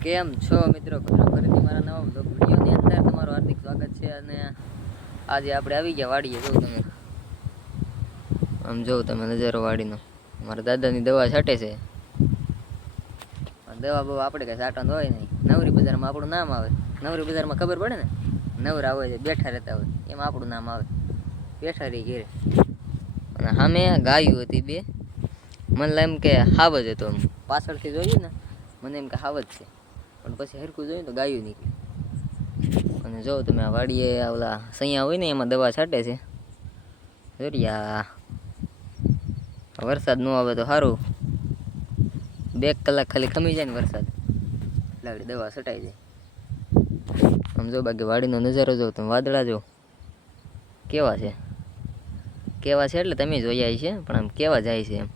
કેમ છો મિત્રો? ફરીથી મારા નવા બ્લોગ વિડીયોની અંદર તમારું હાર્દિક સ્વાગત છે. અને આજે આપણે આવી ગયા વાડીએ. જો તમે આમ જોઉં તમે નજારો વાડીનો. મારા દાદાની દવા છાંટે છે. દવા બહુ આપણે કઈ છાંટવાનું હોય નહીં. નવરી બજારમાં આપણું નામ આવે. નવરી બજારમાં ખબર પડે ને, નવરા હોય છે, બેઠા રહેતા હોય, એમાં આપણું નામ આવે. બેઠા રહી ઘેરે. અને સામે ગાયું હતી બે. મને એમ કે હાવ જ હતો. પાછળથી જોયું ને મને એમ કે હાવ જ છે, પણ પછી હરખું જોયું તો ગાયું નીકળી. અને જો તમે આ વાડીએ ઓલા સૈયા હોય ને એમાં દવા છાંટે છે. જોરિયા વરસાદ ન આવે તો સારું. 2 કલાક ખાલી ખમી જાય ને વરસાદ, એટલે દવા છટાઈ જાય. આમ જો બાકી વાડીનો નજારો જો તમે, વાદળા જો કેવા છે. કેવા છે એટલે તમે જોયા છે, પણ આમ કેવા જાય છે એમ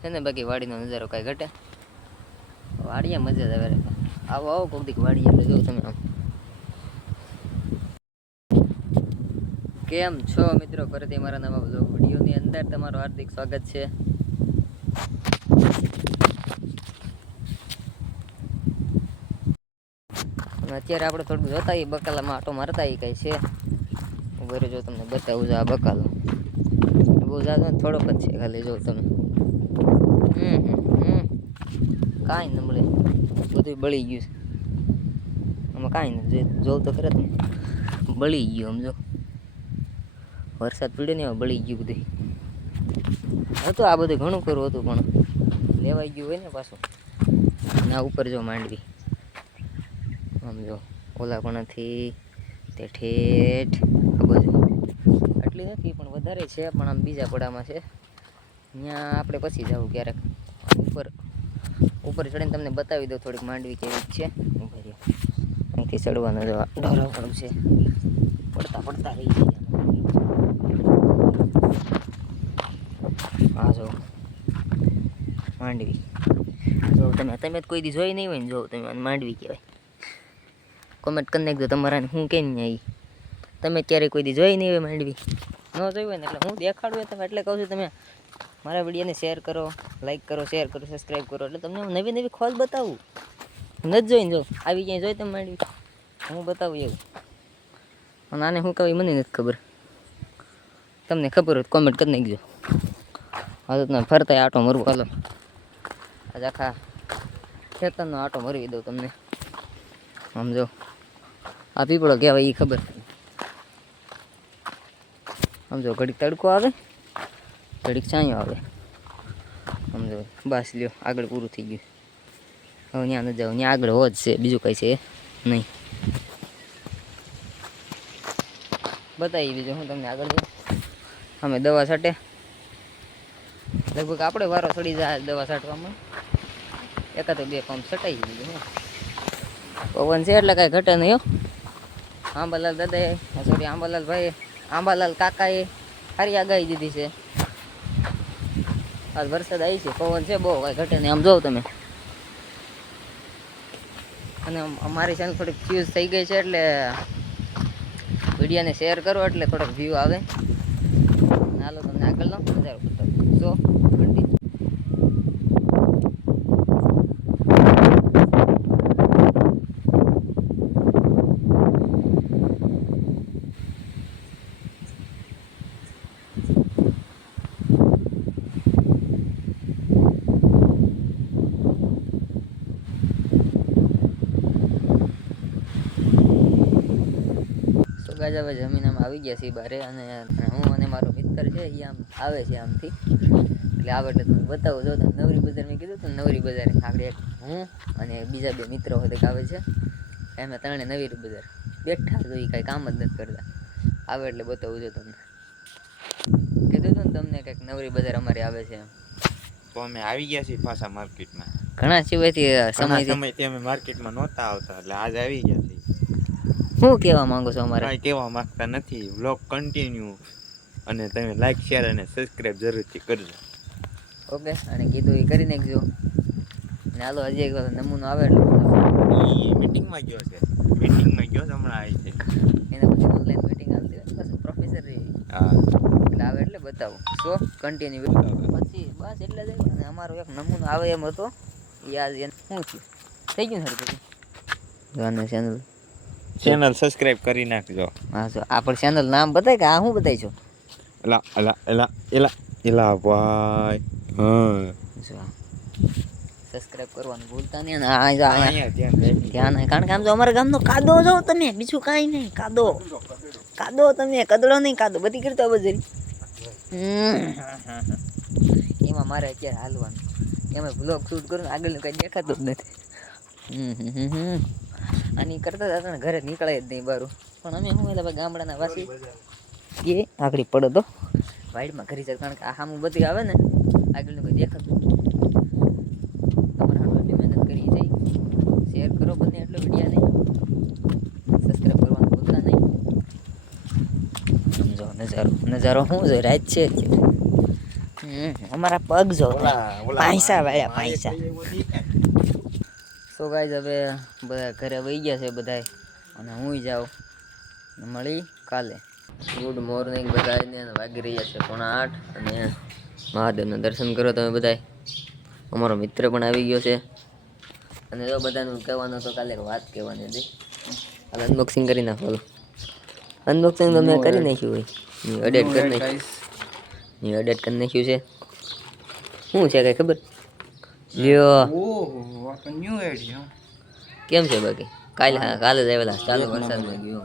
છે ને. બાકી વાડીનો નજારો કાંઈ ઘટે. વાડીએ મજા જ આવે. આવો આવો કોક દીક વાડીએ એટલે જો તમે આમ. કેમ છો મિત્રો? ફરીથી મારા નવા બ્લોગ વિડીયોની અંદર તમારું હાર્દિક સ્વાગત છે. અત્યારે આપણે થોડું જોતા એ બકાલામાં આટો મારતા એ કઈ છે. ઘરે જો તમને બતાવું છે. આ બકાલો બહુ જાજો થોડોક જ છે ખાલી. જો તમે કાંઈ ન મળે, બધું બળી ગયું છે. આમાં કાંઈ નથી જોવું તો ખરે તમે. બળી ગયું આમ જો, વરસાદ પડ્યો ને એમાં બળી ગયું બધું. હતું આ બધું ઘણું કરવું હતું, પણ લેવાઈ ગયું હોય ને પાછું. ના ઉપર જો માંડવી આમ જો, ઓલા પણથી તે ઠેઠ આ બધું આટલી નથી પણ વધારે છે. પણ આમ બીજા પડામાં છે. ત્યાં આપણે પછી જવું ક્યારેક. ઉપર ઉપર ચડીને તમને બતાવી દઉં થોડીક માંડવી કેવી છે. અહીંથી ચડવાનું જો ઢોરા પણ છે. પડતા પડતા રહી જાય. હા જો માંડવી જો તમે કોઈ દી જોઈ નહીં હોય ને, જો તમે માંડવી કહેવાય. કોમેન્ટ કરી નાખજો તમારાને હું કે નહીં. તમે ક્યારેય કોઈ દી જોઈ નહીં હોય માંડવી, ન જોઈ હોય ને એટલે હું દેખાડું હોય તમે. એટલે કહું છું તમે મારા વિડીયોને શેર કરો, લાઈક કરો, શેર કરો, સબસ્ક્રાઈબ કરો. એટલે તમને હું નવી નવી ખોજ બતાવું. નથી જોઈને જો આવી ક્યાંય જોઈ તમે માંડવી, હું બતાવું એવું. અને આને શું કહેવાય મને નથી ખબર. તમને ખબર હોય કોમેન્ટ કરી નાખજો. હા તો તમે ફરતા આટો મરવું. હાલો આજે આખા ખેતરનો આટો મરવી દઉં તમને. આમ જો આ પીપળો કહેવાય એ ખબર. આમ જો ઘડીક તડકો આવે, ઘડીક છાંયો આવે. આમ જો બસ લ્યો આગળ પૂરું થઈ ગયું. હવે ત્યાં ન જાવ, ત્યાં આગળ હોજ છે, બીજું કંઈ છે નહીં. બતાવી બીજું હું તમને આગળ જઈ. અમે દવા છાંટે લગભગ આપણે વારો ચડી જાય દવા છાંટવામાં. એકાદ 2 પંપ છટાઈ દીધું. હું પવન છે એટલે કાંઈ ઘટે નહીં. આંબાલાલ દાદાએ, સોરી આંબાલાલ ભાઈ, આંબાલાલ કાકાએ સારી આગાહી દીધી છે. આજ વરસાદ આવી છે, પવન છે બહુ, કાંઈ ઘટે નહીં. આમ જોઉં તમે. અને અમારી ચેનલ થોડીક ફ્યુઝ થઈ ગઈ છે, એટલે વિડીયોને શેર કરો એટલે થોડોક વ્યૂ આવે. હાલો તમને આગળનો નજારો બતાવું. જો ગાજા જમીન આમ આવી ગયા છે બારે. અને હું અને મારો મિત્ર છે એ આમ આવે છે આમથી, એટલે આવે એટલે તમને બતાવું. જો તમે નવરી બજાર મેં કીધું તો નવરી બજાર આગળ હું અને બીજા 2 મિત્રો સુધી આવે છે. એમાં 3 નવરી બજાર બેઠા જોઈ, કાંઈ કામ જ નથી કરતા. આવે એટલે બતાવું જો તમને. કીધું હતું ને તમને કંઈક નવરી બજાર અમારી આવે છે એમ. તો અમે આવી ગયા છીએ પાછા માર્કેટમાં. ઘણા સમયથી અમે માર્કેટમાં નહોતા આવતા, એટલે આજ આવી ગયા છીએ. શું કહેવા માંગો છો? અમારે કાંઈ કહેવા માંગતા નથી. વ્લોગ કન્ટિન્યુ, અને તમે લાઈક, શેર અને સબસ્ક્રાઈબ જરૂરથી કરજો. ઓકે, અને કીધું એ કરી નાખજો. ને હાલો હજી એક નમૂનો આવે એટલે મીટિંગમાં ગયો છે. મીટિંગમાં ગયો છે, હમણાં આવી છે. એને પછી ઓનલાઈન મીટિંગ આવતી હોય પાછું પ્રોફેસર હા, એટલે આવે એટલે બતાવું. સો કન્ટિન્યુ પછી બસ એટલે જ. અને અમારો એક નમૂનો આવે એમ હતો. યાર શું થયું થઈ ગયું ને પછી ગાના ચેનલ ચેનલ સબસ્ક્રાઇબ કરી નાખજો. હા જો આપણે ચેનલ નામ બતાય કે આ શું બતાય છો એલા એલા એલા એલા એલા ભાઈ હા જો સબસ્ક્રાઇબ કરવાનું ભૂલતા નહીં અને આ જો અહીંયા અહીંયા ધ્યાન રાખી ધ્યાન આવે કારણ કે આમ જો અમારા ગામનો કાદો જો તમે બીજું કાંઈ નહીં કાદો કાદો તમે કદડો નહીં કાદો બધી કરતા બધી એમાં મારે અત્યારે હાલવાનું એમાં બ્લોગ શૂટ કરું આગળનું કંઈ દેખાતું જ નથી આની કરતા હતા ને ઘરે નીકળે જ નહીં બારું પણ અમે શું એટલે ગામડાના વાસી એ આગળ પડો તો વાઈડમાં કરી શકે કારણ કે આ સામું બધી આવે ને આગળનું કંઈ દેખાતું તમારે હારું એટલી મહેનત કરી જાય શેર કરો બંને એટલો વિડીયો નહીં સબસ્ક્રાઈબ કરવાનું ભૂલતા નહીં સમજો નજારો નજારો શું છે રાત છે અમારા પગ જો પૈસા વાળ્યા પૈસા સો ગાઈઝ હવે બધા ઘરે વહી ગયા છે બધાય અને હું જાઉં મળી કાલે ગુડ મોર્નિંગ બધાને વાગી રહ્યા છે 7:30 અને મહાદેવના દર્શન કરો તમે બધાય અમારો મિત્ર પણ આવી ગયો છે અને જો બધાનું કહેવાનું તો કાલે એક વાત કહેવાની હતી હાલ અનબોક્સિંગ કરી નાખો અનબોક્સિંગ તો મેં કરી નાખ્યું હોય એડિટ કરી નાખ્યું એડિટ કરી નાખ્યું છે શું છે કઈ ખબર લ્યો ન્યુ આઈડિયા કેમ છે બાકી કાલે કાલે જ આવેલા ચાલુ વરસાદમાં ગયો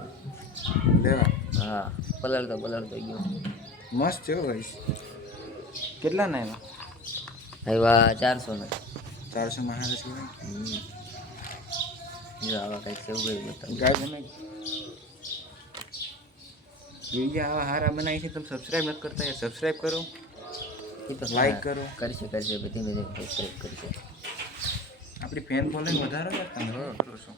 હા પલળતો ગયો મસ્ત છે ગાઈસ કેટલા ના આવ્યા 400 ના 400 માં હારે છે જો આવા કંઈક છે એવું બતાવું ગાય બને વિડિયો આવા હારા બનાવી છે તમે સબસ્ક્રાઇબ નથી કરતા યાર સબસ્ક્રાઇબ કરો એ તો લાઈક કરો કરશે બધી સબસ્ક્રાઇબ કરશે આપણી ફેન ફોલોઈંગ વધારો યાર તમે કરો છો